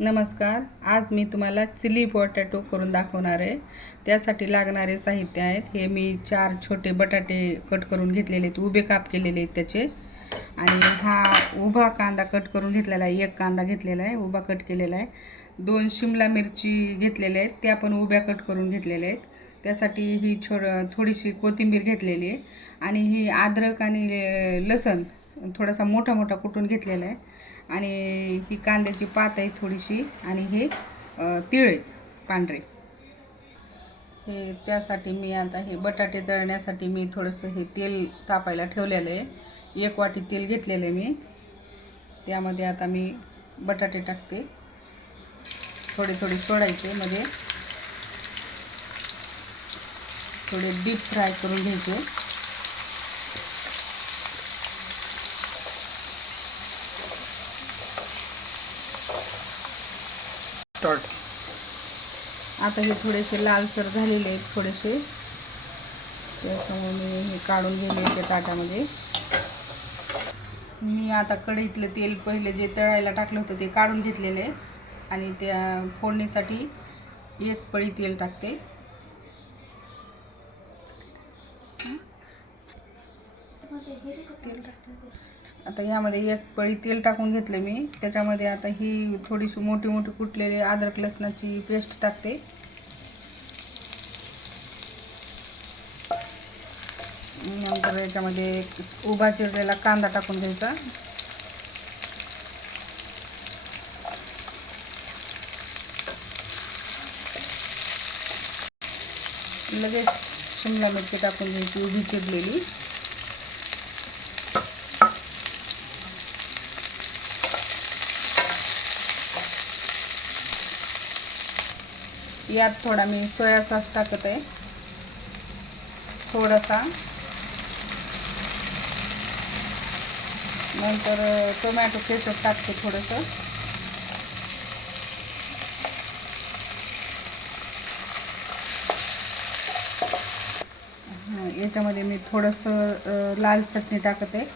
नमस्कार. आज मी तुम्हाला चिली पोटॅटो करून दाखवणार आहे. त्यासाठी लागणारे साहित्य आहेत. हे मी 4 छोटे बटाटे कट करून घेतलेले आहेत, उभे काप केलेले आहेत त्याचे. आणि हा उभा कांदा कट करून घेतलेला आहे, 1 कांदा घेतलेला आहे, उभा कट केलेला आहे. 2 शिमला मिरची घेतलेल्या आहेत, त्या पण उभ्या कट करून घेतलेल्या आहेत. त्यासाठी ही थोडीशी कोथिंबीर घेतलेली आहे. आणि ही अद्रक आणि लसूण थोडासा मोठा मोठा कुटून घेतलेला आहे. आणि ही कांद्याची पात आहे थोडीशी. आणि हे तीळ आहेत पांढरे. हे त्यासाठी मी आता हे बटाटे तळण्यासाठी मी थोडंसं हे तेल तापायला ठेवलेलं आहे. 1 वाटी तेल घेतलेलं आहे मी. त्यामध्ये आता मी बटाटे टाकते. थोडे थोडे सोडायचे, म्हणजे थोडे डीप फ्राय करून घ्यायचे. आता हे थोडेसे लालसर झालेले आहेत थोडेसे, त्याच्यामुळे मी हे काढून घेले त्या ताटामध्ये. मी आता कढईतलं तेल पहिले जे तळायला टाकलं होतं ते काढून घेतलेले आहे. आणि त्या फोडणीसाठी 1 पळी तेल टाकते. आता यामध्ये 1 पळी तेल टाकून घेतले मी. त्याच्यामध्ये आता ही थोडीशी मोठी मोठी कुटलेली अद्रक लसणाची पेस्ट टाकते. नंतर याच्यामध्ये उभा चिरलेला कांदा टाकून द्यायचा. लगेच शिमला मिरची टाकून द्यायची उभी चिरलेली. यात थोडा मी सोया सॉस टाकत आहे, थोडासा. नंतर टोमॅटो केचप टाकते थोडंसं. याच्यामध्ये मी थोडंसं लाल चटणी टाकत आहे.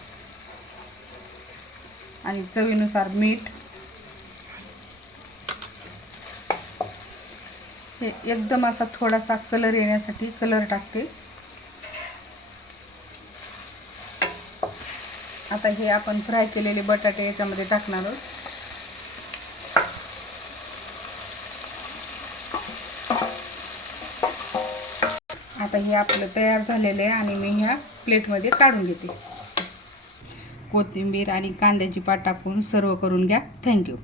आणि चवीनुसार मीठ. हे एकदम असा थोडासा कलर येण्यासाठी कलर टाकते. आता हे आपण फ्राय केलेले बटाटे याच्यामध्ये टाकणार आहोत. आता हे आपलं तयार झालेलं आहे आणि मी ह्या प्लेटमध्ये काढून घेते. कोथिंबीर आणि कांद्याची पात टाकून सर्व करून घ्या. थँक्यू.